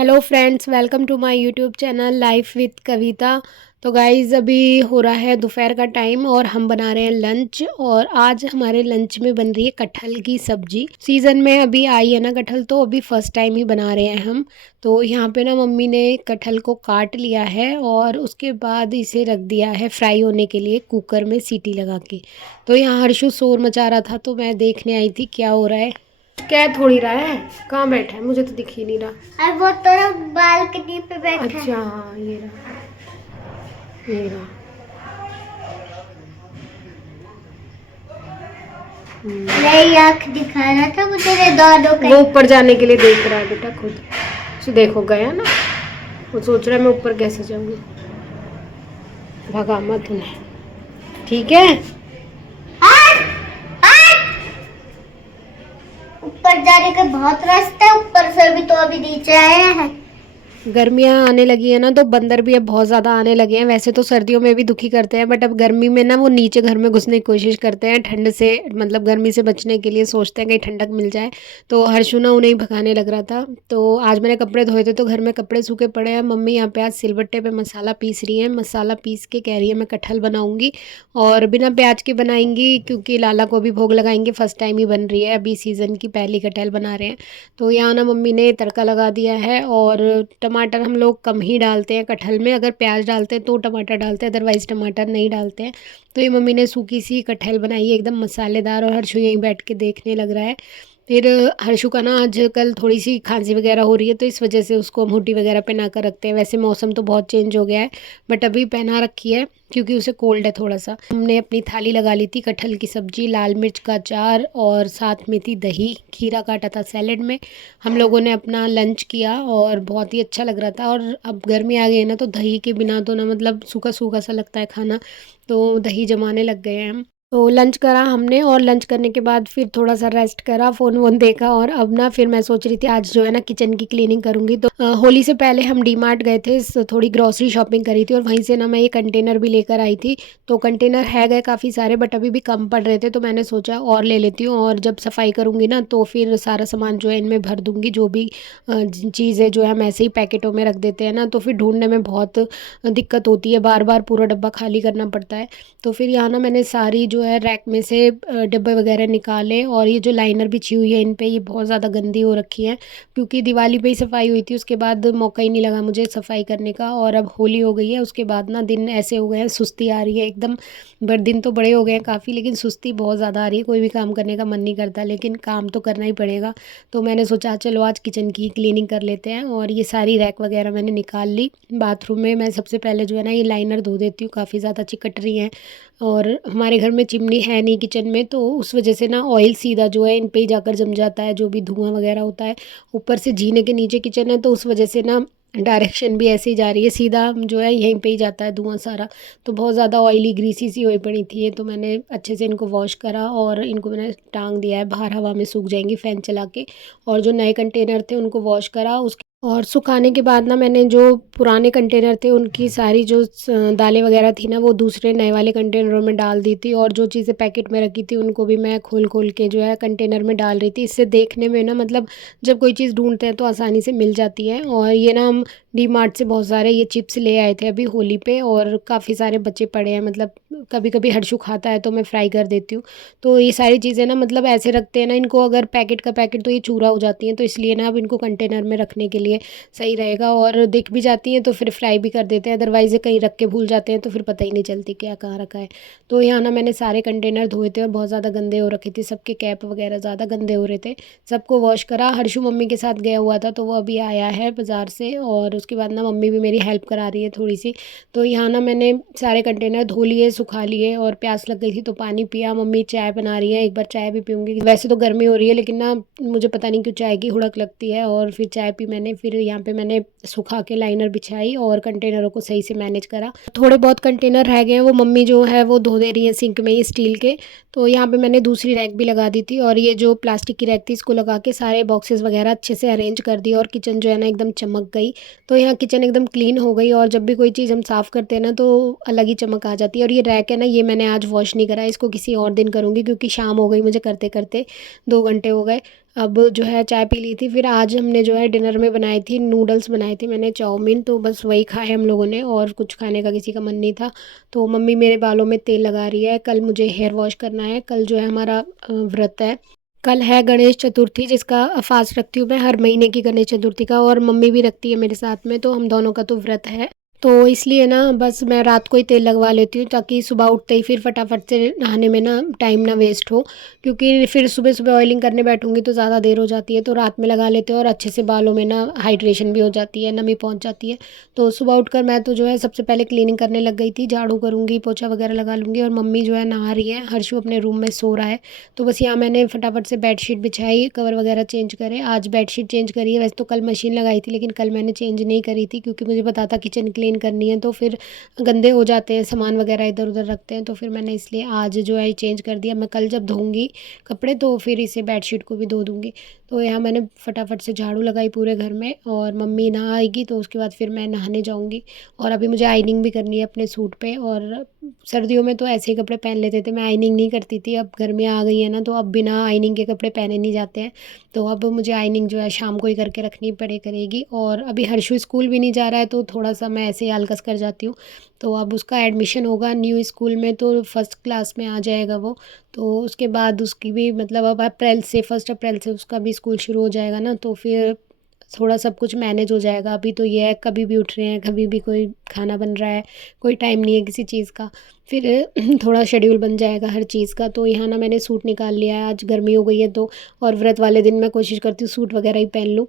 Hello friends, welcome to my YouTube channel life with Kavita. तो guys अभी हो रहा है दोपहर का टाइम और हम बना रहे हैं लंच। और आज हमारे लंच में बन रही है कटहल की सब्जी। सीज़न में अभी आई है ना कटहल, तो अभी फ़र्स्ट टाइम ही बना रहे हैं हम। तो यहाँ पे ना मम्मी ने कटहल को काट लिया है और उसके बाद इसे रख दिया है फ्राई होने के लिए कुकर में सीटी लगा के। तो यहाँ हर्षु शोर मचा रहा था तो मैं देखने आई थी क्या हो रहा है। क्या थोड़ी रहा है, कहाँ बैठा है, मुझे तो दिख ही नहीं रहा। और वो तो बालकनी पे बैठा है। अच्छा हाँ, ये रहा ये रहा। नहीं, आँख दिखा रहा था मुझे रे दोनों वो का। ऊपर जाने के लिए देख रहा है बेटा खुद। तो देखो गया ना, वो सोच रहा है मैं ऊपर कैसे जाऊंगी। भगा मत उन्हें, ठीक है। हट, हट। ऊपर जाने का बहुत रास्ता है, ऊपर से भी तो अभी नीचे आए हैं। गर्मियाँ आने लगी है ना, तो बंदर भी अब बहुत ज़्यादा आने लगे हैं। वैसे तो सर्दियों में भी दुखी करते हैं, बट अब गर्मी में ना वो नीचे घर में घुसने की कोशिश करते हैं ठंड से, मतलब गर्मी से बचने के लिए सोचते हैं कहीं ठंडक मिल जाए। तो हर्षु ना उन्हें ही भगाने लग रहा था। तो आज मैंने कपड़े धोए थे तो घर में कपड़े सूखे पड़े हैं। मम्मी यहाँ पे आज सिलबट्टे पे मसाला पीस रही है। मसाला पीस के कह रही है मैं कटहल बनाऊंगी और बिना प्याज के बनाएंगी, क्योंकि लाला को भी भोग लगाएंगे। फर्स्ट टाइम ही बन रही है, अभी सीज़न की पहली कटहल बना रहे हैं। तो यहाँ ना मम्मी ने तड़का लगा दिया है। और टमाटर हम लोग कम ही डालते हैं कटहल में, अगर प्याज डालते हैं तो टमाटर डालते हैं, अदरवाइज़ टमाटर नहीं डालते हैं। तो ये मम्मी ने सूखी सी कटहल बनाई है एकदम मसालेदार, और हर्षु यहीं बैठ के देखने लग रहा है। फिर हर्षु का ना आजकल थोड़ी सी खांसी वगैरह हो रही है, तो इस वजह से उसको हम हुडी वगैरह पहना कर रखते हैं। वैसे मौसम तो बहुत चेंज हो गया है, बट अभी पहना रखी है क्योंकि उसे कोल्ड है थोड़ा सा। हमने अपनी थाली लगा ली थी, कटहल की सब्जी, लाल मिर्च का अचार और साथ में थी दही, खीरा काटा था सैलेड में। हम लोगों ने अपना लंच किया और बहुत ही अच्छा लग रहा था। और अब गर्मी आ गई है ना, तो दही के बिना तो ना मतलब सूखा सूखा सा लगता है खाना, तो दही जमाने लग गए हैं हम। तो लंच करा हमने, और लंच करने के बाद फिर थोड़ा सा रेस्ट करा, फ़ोन वोन देखा। और अब ना फिर मैं सोच रही थी आज जो है ना किचन की क्लीनिंग करूँगी। तो होली से पहले हम डी मार्ट गए थे, थोड़ी ग्रॉसरी शॉपिंग करी थी, और वहीं से ना मैं ये कंटेनर भी लेकर आई थी। तो कंटेनर है गए काफ़ी सारे, बट अभी भी कम पड़ रहे थे, तो मैंने सोचा और ले लेती हूँ। और जब सफाई करूँगी ना तो फिर सारा सामान जो है इनमें भर दूँगी। जो भी चीज़ें जो है हम ऐसे ही पैकेटों में रख देते हैं ना, तो फिर ढूंढने में बहुत दिक्कत होती है, बार बार पूरा डब्बा खाली करना पड़ता है। तो फिर यहाँ ना मैंने सारी जो है रैक में से डब्बे वगैरह निकाले। और ये जो लाइनर बिछी हुई है इन पे, ये बहुत ज़्यादा गंदी हो रखी है, क्योंकि दिवाली पे ही सफाई हुई थी, उसके बाद मौका ही नहीं लगा मुझे सफाई करने का। और अब होली हो गई है, उसके बाद ना दिन ऐसे हो गए हैं, सुस्ती आ रही है एकदम। बट दिन तो बड़े हो गए हैं काफ़ी, लेकिन सुस्ती बहुत ज़्यादा आ रही है, कोई भी काम करने का मन नहीं करता, लेकिन काम तो करना ही पड़ेगा। तो मैंने सोचा चलो आज किचन की क्लीनिंग कर लेते हैं। और ये सारी रैक वगैरह मैंने निकाल ली। बाथरूम में मैं सबसे पहले जो है ना ये लाइनर धो देती हूँ, काफ़ी ज़्यादा चिकट रही हैं। और हमारे घर में चिमनी है नहीं किचन में, तो उस वजह से ना ऑयल सीधा जो है इन पे ही जाकर जम जाता है, जो भी धुआं वगैरह होता है। ऊपर से जीने के नीचे किचन है, तो उस वजह से ना डायरेक्शन भी ऐसे ही जा रही है, सीधा जो है यहीं पे ही जाता है धुआं सारा। तो बहुत ज़्यादा ऑयली ग्रीसी सी हुई पड़ी थी ये, तो मैंने अच्छे से इनको वॉश करा और इनको मैंने टांग दिया है बाहर, हवा में सूख जाएंगी फ़ैन चला के। और जो नए कंटेनर थे उनको वॉश करा, उसके और सुखाने के बाद ना मैंने जो पुराने कंटेनर थे उनकी सारी जो दालें वगैरह थी ना, वो दूसरे नए वाले कंटेनरों में डाल दी थी। और जो चीज़ें पैकेट में रखी थी उनको भी मैं खोल खोल के जो है कंटेनर में डाल रही थी। इससे देखने में ना मतलब जब कोई चीज़ ढूंढते हैं तो आसानी से मिल जाती है। और ये ना हम डी मार्ट से बहुत सारे ये चिप्स ले आए थे अभी होली पे, और काफ़ी सारे बचे पड़े हैं, मतलब कभी कभी हर्षु खाता है तो मैं फ्राई कर देती हूँ। तो ये सारी चीज़ें ना मतलब ऐसे रखते हैं ना इनको, अगर पैकेट का पैकेट तो ये चूरा हो जाती हैं, तो इसलिए ना अब इनको कंटेनर में रखने के लिए सही रहेगा। और दिख भी जाती हैं तो फिर फ्राई भी कर देते हैं, अदरवाइज़ कहीं रख के भूल जाते हैं तो फिर पता ही नहीं चलती क्या कहाँ रखा है। तो यहाँ ना मैंने सारे कंटेनर धोए थे और बहुत ज़्यादा गंदे हो रखे थे, सबके कैप वगैरह ज़्यादा गंदे हो रहे थे, सबको वॉश करा। हर्षु मम्मी के साथ गया हुआ था, तो वो अभी आया है बाज़ार से, और उसके बाद ना मम्मी भी मेरी हेल्प करा रही है थोड़ी सी। तो यहाँ ना मैंने सारे कंटेनर धो लिए, सुखा लिए, और प्यास लग गई थी तो पानी पिया। मम्मी चाय बना रही है, एक बार चाय भी पीऊँगी। वैसे तो गर्मी हो रही है, लेकिन ना मुझे पता नहीं क्यों चाय की हुड़क लगती है, और फिर चाय पी मैंने। फिर यहाँ पे मैंने सुखा के लाइनर बिछाई और कंटेनरों को सही से मैनेज करा। थोड़े बहुत कंटेनर रह गए हैं, वो मम्मी जो है वो धो दे रही है सिंक में ही स्टील के। तो यहाँ पे मैंने दूसरी रैक भी लगा दी थी, और ये जो प्लास्टिक की रैक थी इसको लगा के सारे बॉक्सेस वगैरह अच्छे से अरेंज कर दिए, और किचन जो है ना एकदम चमक गई। तो यहाँ किचन एकदम क्लीन हो गई, और जब भी कोई चीज़ हम साफ़ करते हैं ना तो अलग ही चमक आ जाती है। और ये रैक है ना, ये मैंने आज वॉश नहीं करा, इसको किसी और दिन करूँगी, क्योंकि शाम हो गई मुझे करते करते, 2 घंटे हो गए। अब जो है चाय पी ली थी। फिर आज हमने जो है डिनर में बनाई थी नूडल्स बनाए थे मैंने, चाउमीन, तो बस वही खाए हम लोगों ने और कुछ खाने का किसी का मन नहीं था। तो मम्मी मेरे बालों में तेल लगा रही है, कल मुझे हेयर वॉश करना है। कल जो है हमारा व्रत है। कल है गणेश चतुर्थी, जिसका फास्ट रखती हूँ मैं हर महीने की गणेश चतुर्थी का, और मम्मी भी रखती है मेरे साथ में, तो हम दोनों का तो व्रत है। तो इसलिए ना बस मैं रात को ही तेल लगवा लेती हूँ, ताकि सुबह उठते ही फिर फटाफट से नहाने में ना टाइम ना वेस्ट हो, क्योंकि फिर सुबह सुबह ऑयलिंग करने बैठूंगी तो ज़्यादा देर हो जाती है। तो रात में लगा लेते हैं और अच्छे से बालों में ना हाइड्रेशन भी हो जाती है, नमी पहुँच जाती है। तो सुबह उठकर मैं तो जो है सबसे पहले क्लीनिंग करने लग गई थी, झाड़ू करूँगी, पोछा वगैरह लगा लूँगी, और मम्मी जो है नहा रही है, हर्षु अपने रूम में सो रहा है। तो बस यहाँ मैंने फटाफट से बेडशीट बिछाई, कवर वगैरह चेंज करे। आज बेडशीट चेंज करी है, वैसे तो कल मशीन लगाई थी लेकिन कल मैंने चेंज नहीं करी थी, क्योंकि मुझे पता था किचन क्लीन करनी है तो फिर गंदे हो जाते हैं, सामान वगैरह इधर उधर रखते हैं, तो फिर मैंने इसलिए आज जो है चेंज कर दिया। मैं कल जब धोऊंगी कपड़े तो फिर इसे बेडशीट को भी धो दूँगी। तो यहाँ मैंने फटाफट से झाड़ू लगाई पूरे घर में, और मम्मी नहा आएगी तो उसके बाद फिर मैं नहाने जाऊँगी। और अभी मुझे आइनिंग भी करनी है अपने सूट पे। और सर्दियों में तो ऐसे ही कपड़े पहन लेते थे, मैं आइनिंग नहीं करती थी। अब गर्मियाँ आ गई हैं ना, तो अब बिना आइनिंग के कपड़े पहने नहीं जाते हैं। तो अब मुझे आइनिंग जो है शाम को ही करके रखनी पड़े करेगी। और अभी हर्षु स्कूल भी नहीं जा रहा है, तो थोड़ा सा मैं ऐसे ही आलकस कर जाती हूँ। तो अब उसका एडमिशन होगा न्यू स्कूल में, तो फर्स्ट क्लास में आ जाएगा वो। तो उसके बाद उसकी भी मतलब अब अप्रैल से, 1 अप्रैल से उसका भी स्कूल शुरू हो जाएगा ना, तो फिर थोड़ा सब कुछ मैनेज हो जाएगा। अभी तो ये है कभी भी उठ रहे हैं, कभी भी कोई खाना बन रहा है, कोई टाइम नहीं है किसी चीज़ का। फिर थोड़ा शेड्यूल बन जाएगा हर चीज़ का। तो यहाँ ना मैंने सूट निकाल लिया है, आज गर्मी हो गई है तो, और व्रत वाले दिन मैं कोशिश करती हूँ सूट वगैरह ही पहन लूँ।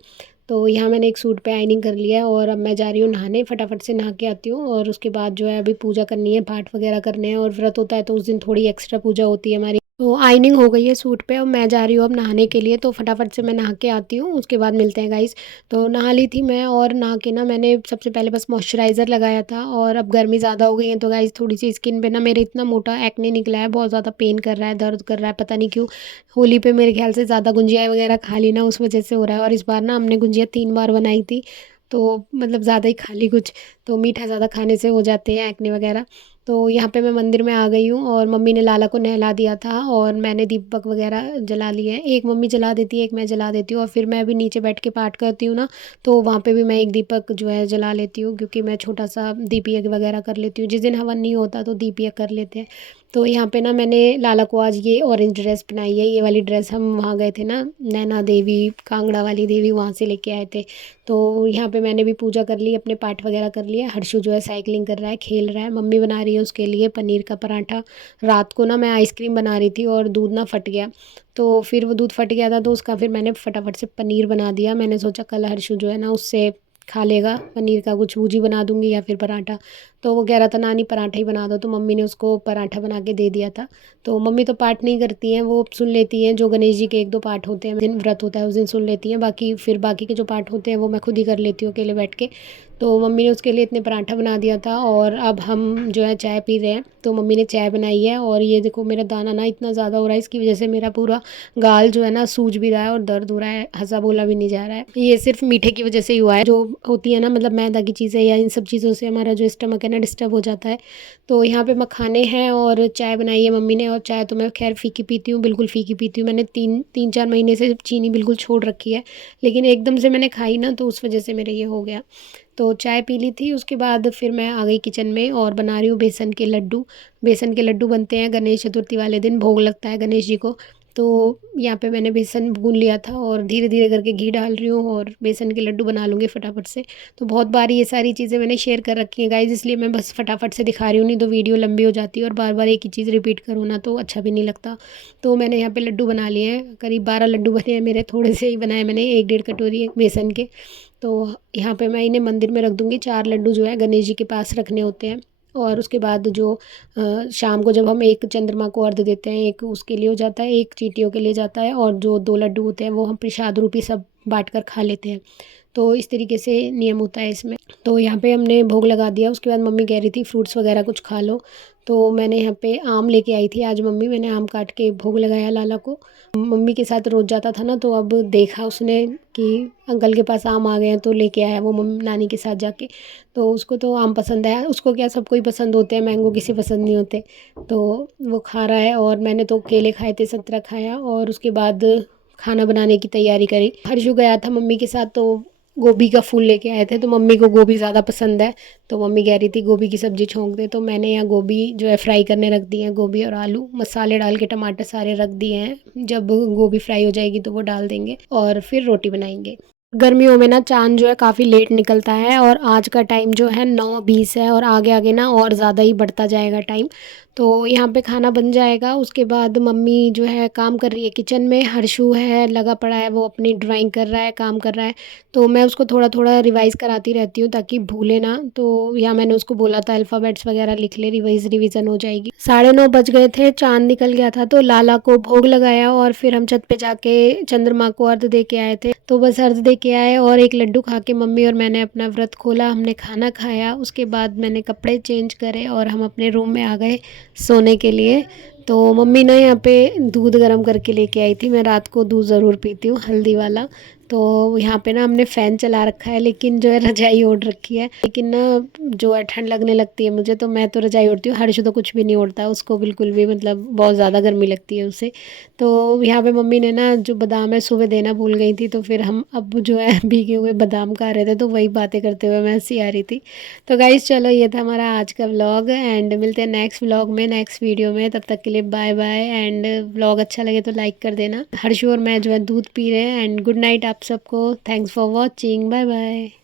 तो यहाँ मैंने एक सूट पे आइनिंग कर लिया है, और अब मैं जा रही हूँ नहाने, फटाफट से नहा के आती हूँ। और उसके बाद जो है अभी पूजा करनी है, पाठ वगैरह करने हैं, और व्रत होता है तो उस दिन थोड़ी एक्स्ट्रा पूजा होती है हमारी। तो आइनिंग हो गई है सूट पे, और मैं जा रही हूँ अब नहाने के लिए, तो फटाफट से मैं नहा के आती हूँ, उसके बाद मिलते हैं गाइस। तो नहा ली थी मैं, और नहा के ना मैंने सबसे पहले बस मॉइस्चराइज़र लगाया था। और अब गर्मी ज़्यादा हो गई है तो गाइस थोड़ी सी स्किन पे ना मेरे इतना मोटा एक्ने निकला है, बहुत ज़्यादा पेन कर रहा है, दर्द कर रहा है, पता नहीं क्यों। होली पे मेरे ख्याल से ज़्यादा गुंजिया वगैरह खा ली ना, उस वजह से हो रहा है। और इस बार ना हमने गुंजिया 3 बार बनाई थी, तो मतलब ज़्यादा ही खा ली कुछ। तो मीठा ज़्यादा खाने से हो जाते हैं एक्ने वगैरह। तो यहाँ पे मैं मंदिर में आ गई हूँ, और मम्मी ने लाला को नहला दिया था, और मैंने दीपक वगैरह जला लिए हैं। एक मम्मी जला देती है, एक मैं जला देती हूँ। और फिर मैं भी नीचे बैठ के पाठ करती हूँ ना, तो वहाँ पे भी मैं एक दीपक जो है जला लेती हूँ, क्योंकि मैं छोटा सा दीप यज्ञ वगैरह कर लेती हूँ। जिस दिन हवन नहीं होता तो दीप यज्ञ कर लेते हैं। तो यहाँ पे ना मैंने लाला को आज ये ऑरेंज ड्रेस पहनाई है। ये वाली ड्रेस हम वहाँ गए थे ना, नैना देवी, कांगड़ा वाली देवी, वहाँ से लेके आए थे। तो यहाँ पे मैंने भी पूजा कर ली, अपने पाठ वगैरह कर लिया। हर्षु जो है साइकिलिंग कर रहा है, खेल रहा है। मम्मी बना रही है उसके लिए पनीर का पराठा। रात को ना मैं आइसक्रीम बना रही थी और दूध ना फट गया, तो फिर वो दूध फट गया था, तो उसका फिर मैंने फटाफट से पनीर बना दिया। मैंने सोचा कल हर्षु जो है ना उससे खा लेगा, पनीर का कुछ भुर्जी बना दूंगी या फिर पराठा। तो वो कह रहा था नानी पराठा ही बना दो, तो मम्मी ने उसको पराठा बना के दे दिया था। तो मम्मी तो पाठ नहीं करती हैं, वो सुन लेती हैं। जो गणेश जी के 1-2 पाठ होते हैं, दिन व्रत होता है उस दिन सुन लेती हैं, बाकी फिर बाकी के जो पाठ होते हैं वो मैं खुद ही कर लेती हूँ अकेले बैठ के। तो मम्मी ने उसके लिए इतने पराठा बना दिया था, और अब हम जो है चाय पी रहे हैं। तो मम्मी ने चाय बनाई है, और ये देखो मेरा दाना ना इतना ज़्यादा हो रहा है, इसकी वजह से मेरा पूरा गाल जो है ना सूज भी रहा है, और दर्द हो रहा है, हंसा बोला भी नहीं जा रहा है। ये सिर्फ मीठे की वजह से ही हुआ है। जो होती है ना मतलब मैदा की चीज़ें या इन सब चीज़ों से हमारा जो स्टमक है ना डिस्टर्ब हो जाता है। तो यहाँ पे मखाने हैं और चाय बनाई है मम्मी ने। और चाय तो मैं खैर फीकी पीती हूँ, बिल्कुल फीकी पीती हूँ। मैंने 3-4 महीने से चीनी बिल्कुल छोड़ रखी है, लेकिन एकदम से मैंने खाई ना, तो उस वजह से मेरे ये हो गया। तो चाय पी ली थी, उसके बाद फिर मैं आ गई किचन में, और बना रही हूँ बेसन के लड्डू। बेसन के लड्डू बनते हैं गणेश चतुर्थी वाले दिन, भोग लगता है गणेश जी को। तो यहाँ पे मैंने बेसन भून लिया था, और धीरे धीरे करके घी डाल रही हूँ, और बेसन के लड्डू बना लूँगी फटाफट से। तो बहुत बार ये सारी चीज़ें मैंने शेयर कर रखी हैं गाइज़, इसलिए मैं बस फटाफट से दिखा रही हूँ, नहीं तो वीडियो लंबी हो जाती है, और बार बार एक ही चीज़ रिपीट करूँ ना तो अच्छा भी नहीं लगता। तो मैंने यहाँ पे लड्डू बना लिए हैं, करीब 12 लड्डू बने हैं मेरे, थोड़े से ही बनाए मैंने, 1-1.5 कटोरी बेसन के। तो यहाँ पे मैं इन्हें मंदिर में रख दूँगी। 4 लड्डू जो है गणेश जी के पास रखने होते हैं। और उसके बाद जो शाम को जब हम एक चंद्रमा को अर्घ देते हैं, एक उसके लिए हो जाता है, एक चींटियों के लिए जाता है, और जो 2 लड्डू होते हैं वो हम प्रसाद रूपी सब बाँट कर खा लेते हैं। तो इस तरीके से नियम होता है इसमें। तो यहाँ पे हमने भोग लगा दिया, उसके बाद मम्मी कह रही थी फ्रूट्स वगैरह कुछ खा लो। तो मैंने यहाँ पे आम लेके आई थी आज मम्मी, मैंने आम काट के भोग लगाया लाला को। मम्मी के साथ रोज़ जाता था ना, तो अब देखा उसने कि अंकल के पास आम आ गए हैं, तो लेके आया वो मम्मी नानी के साथ जाके। तो उसको तो आम पसंद आया, उसको क्या सबको ही पसंद होते हैं, मैंगो किसी पसंद नहीं होते। तो वो खा रहा है, और मैंने तो केले खाए थे, संतरा खाया, और उसके बाद खाना बनाने की तैयारी करी। हर्षु गया था मम्मी के साथ तो गोभी का फूल लेके आए थे, तो मम्मी को गोभी ज़्यादा पसंद है, तो मम्मी कह रही थी गोभी की सब्ज़ी छोंक दे, तो मैंने यहाँ गोभी जो है फ्राई करने रख दी है। गोभी और आलू मसाले डाल के टमाटर सारे रख दिए हैं, जब गोभी फ्राई हो जाएगी तो वो डाल देंगे और फिर रोटी बनाएंगे। गर्मियों में ना चाँद जो है काफ़ी लेट निकलता है और आज का टाइम जो है 9:20 है और आगे आगे ना और ज़्यादा ही बढ़ता जाएगा टाइम। तो यहाँ पे खाना बन जाएगा, उसके बाद मम्मी जो है काम कर रही है किचन में, हर्षु है लगा पड़ा है, वो अपनी ड्राइंग कर रहा है, काम कर रहा है, तो मैं उसको थोड़ा थोड़ा रिवाइज़ कराती रहती हूँ ताकि भूले ना। तो यहाँ मैंने उसको बोला था अल्फ़ाबेट्स वगैरह लिख ले, रिवीजन हो जाएगी। 9:30 बज गए थे, चाँद निकल गया था, तो लाला को भोग लगाया और फिर हम छत पे जाके चंद्रमा को अर्घ दे के आए थे। तो बस अर्घ दे के आए और एक लड्डू खा के मम्मी और मैंने अपना व्रत खोला, हमने खाना खाया, उसके बाद मैंने कपड़े चेंज करे और हम अपने रूम में आ गए सोने के लिए। तो मम्मी ना यहाँ पे दूध गर्म करके लेके आई थी, मैं रात को दूध ज़रूर पीती हूँ हल्दी वाला। तो यहाँ पे ना हमने फ़ैन चला रखा है, लेकिन जो है रजाई ओढ़ रखी है, लेकिन ना जो है ठंड लगने लगती है मुझे, तो मैं तो रजाई ओढ़ती हूँ। हर्षु तो कुछ भी नहीं ओढ़ता, उसको बिल्कुल भी, मतलब बहुत ज़्यादा गर्मी लगती है उसे। तो यहाँ पे मम्मी ने ना जो बादाम है सुबह देना भूल गई थी, तो फिर हम अब जो है भीगे हुए बादाम खा रहे थे, तो वही बातें करते हुए मैं हंसी आ रही थी। तो गाइज़ चलो ये था हमारा आज का व्लॉग, एंड मिलते हैं नेक्स्ट व्लॉग में, नेक्स्ट वीडियो में। तब तक के लिए बाय बाय, एंड व्लॉग अच्छा लगे तो लाइक कर देना। हर्षु और मैं जो है दूध पी रहे हैं, एंड गुड नाइट आप सबको। Thanks for watching, bye bye.